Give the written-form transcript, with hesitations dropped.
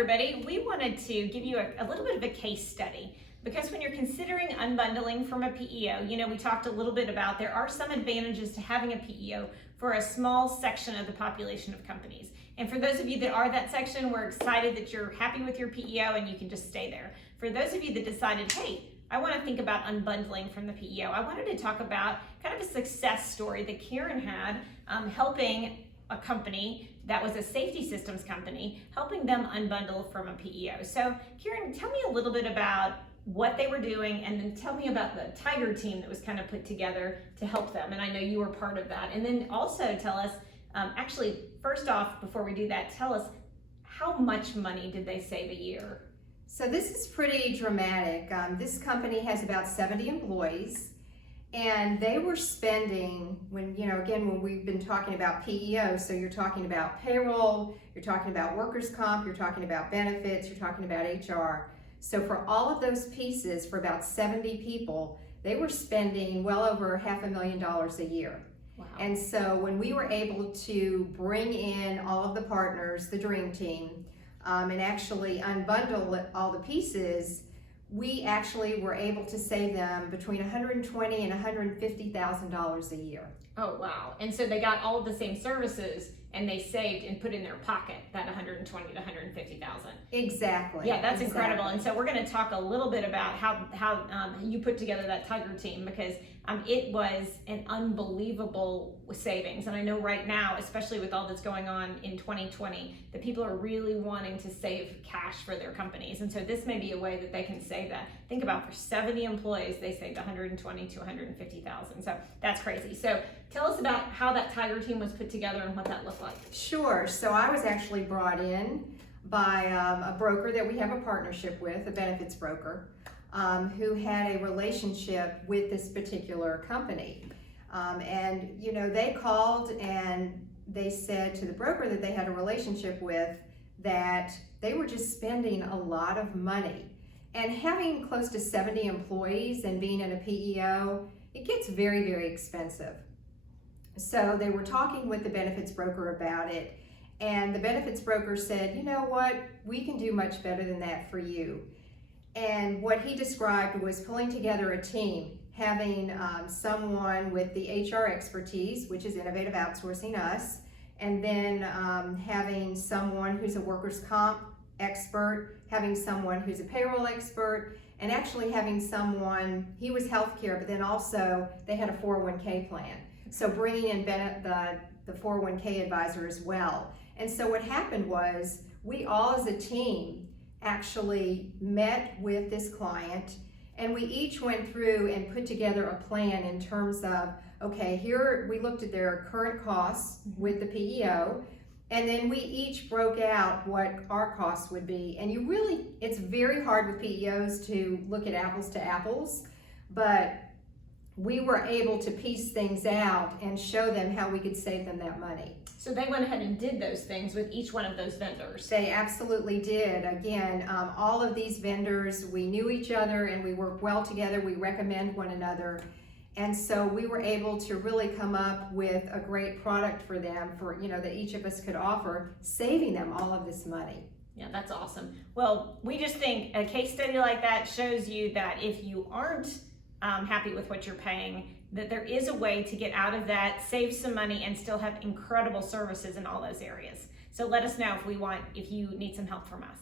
everybody. We wanted to give you a little bit of a case study because when you're considering unbundling from a PEO, we talked a little bit about there are some advantages to having a PEO for a small section of the population of companies. And for those of you that are that section, we're excited that you're happy with your PEO and you can just stay there. For those of you that decided, hey, I want to think about unbundling from the PEO, I wanted to talk about kind of a success story that Karen had helping a company that was a safety systems company, helping them unbundle from a PEO. So Karen, tell me a little bit about what they were doing, and then tell me about the Tiger team that was kind of put together to help them. And I know you were part of that. And then also tell us, actually, first off, before we do that, tell us how much money did they save a year? So this is pretty dramatic. This company has about 70 employees, and they were spending, when we've been talking about PEO, so you're talking about payroll, you're talking about workers' comp, you're talking about benefits, you're talking about HR. So for all of those pieces, for about 70 people, they were spending well over $500,000 a year. Wow. And so when we were able to bring in all of the partners, the dream team, and actually unbundle all the pieces, we actually were able to save them between $120,000 and $150,000 a year. Oh, wow. And so they got all of the same services and they saved and put in their pocket that $120,000 to $150,000. Exactly. Yeah, that's incredible. And so we're going to talk a little bit about how you put together that Tiger team, because it was an unbelievable savings. And I know right now, especially with all that's going on in 2020, that people are really wanting to save cash for their companies. And so this may be a way that they can save that. Think about, for 70 employees, they saved $120,000 to $150,000. So that's crazy. So tell us about how that Tiger team was put together and what that looked like. Sure. So I was actually brought in by a broker that we have a partnership with, a benefits broker, who had a relationship with this particular company. And they called and they said to the broker that they had a relationship with that they were just spending a lot of money. And having close to 70 employees and being in a PEO, it gets very, very expensive. So they were talking with the benefits broker about it, and the benefits broker said, you know what, we can do much better than that for you. And what he described was pulling together a team, having someone with the HR expertise, which is Innovative Outsourcing us, and then having someone who's a workers' comp expert, having someone who's a payroll expert, and actually having someone, he was healthcare, but then also they had a 401k plan. So bringing in the 401k advisor as well. And so what happened was, we all as a team actually met with this client, and we each went through and put together a plan in terms of, okay, here we looked at their current costs with the PEO, and then we each broke out what our costs would be. And it's very hard with PEOs to look at apples to apples, but we were able to piece things out and show them how we could save them that money. So they went ahead and did those things with each one of those vendors. They absolutely did. Again, all of these vendors, we knew each other and we work well together. We recommend one another. And so we were able to really come up with a great product for them, that each of us could offer, saving them all of this money. Yeah, that's awesome. Well, we just think a case study like that shows you that if you aren't happy with what you're paying, that there is a way to get out of that, save some money, and still have incredible services in all those areas. So let us know if you need some help from us.